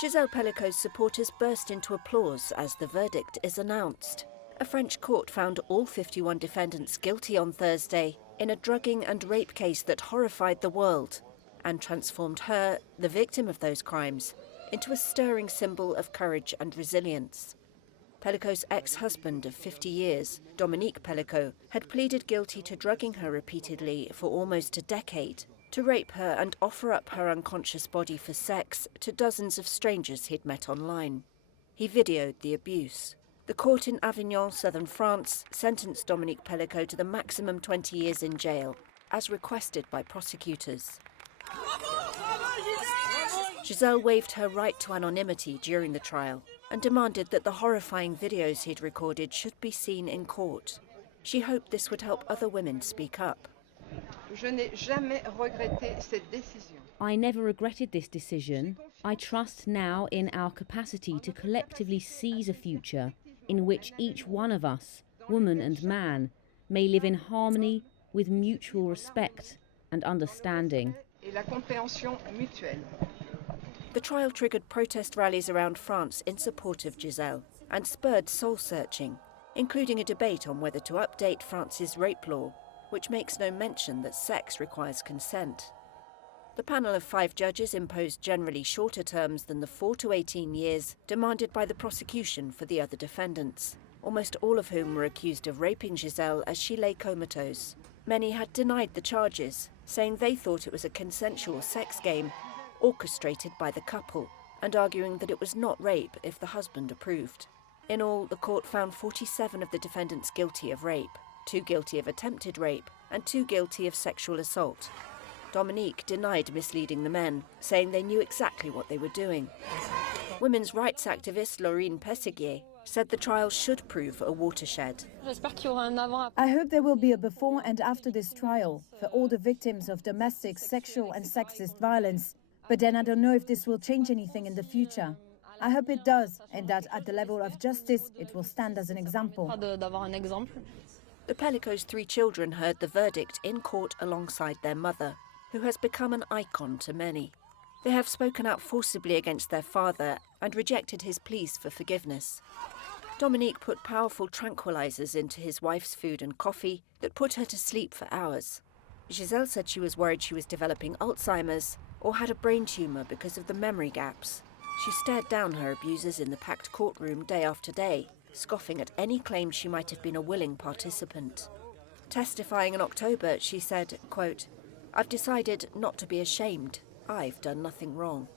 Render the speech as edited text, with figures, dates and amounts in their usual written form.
Gisele Pelicot's supporters burst into applause as the verdict is announced. A French court found all 51 defendants guilty on Thursday in a drugging and rape case that horrified the world and transformed her, the victim of those crimes, into a stirring symbol of courage and resilience. Pelicot's ex-husband of 50 years, Dominique Pelicot, had pleaded guilty to drugging her repeatedly for almost a decade, to rape her and offer up her unconscious body for sex to dozens of strangers he'd met online. He videoed the abuse. The court in Avignon, southern France, sentenced Dominique Pelicot to the maximum 20 years in jail, as requested by prosecutors. Gisele waived her right to anonymity during the trial and demanded that the horrifying videos he'd recorded should be seen in court. She hoped this would help other women speak up. I never regretted this decision. I trust now in our capacity to collectively seize a future in which each one of us, woman and man, may live in harmony with mutual respect and understanding. The trial triggered protest rallies around France in support of Gisele and spurred soul-searching, including a debate on whether to update France's rape law, which makes no mention that sex requires consent. The panel of 5 judges imposed generally shorter terms than the 4 to 18 years demanded by the prosecution for the other defendants, almost all of whom were accused of raping Gisele as she lay comatose. Many had denied the charges, saying they thought it was a consensual sex game orchestrated by the couple, and arguing that it was not rape if the husband approved. In all, the court found 47 of the defendants guilty of rape, 2 guilty of attempted rape, and 2 guilty of sexual assault. Dominique denied misleading the men, saying they knew exactly what they were doing. Women's rights activist Laurine Pesseguier said the trial should prove a watershed. I hope there will be a before and after this trial for all the victims of domestic, sexual and sexist violence. But then I don't know if this will change anything in the future. I hope it does, and that at the level of justice, it will stand as an example. The Pelicot's 3 children heard the verdict in court alongside their mother, who has become an icon to many. They have spoken out forcibly against their father and rejected his pleas for forgiveness. Dominique put powerful tranquilizers into his wife's food and coffee that put her to sleep for hours. Gisele said she was worried she was developing Alzheimer's or had a brain tumour because of the memory gaps. She stared down her abusers in the packed courtroom day after day, scoffing at any claim she might have been a willing participant. Testifying in October, she said, quote, "I've decided not to be ashamed. I've done nothing wrong."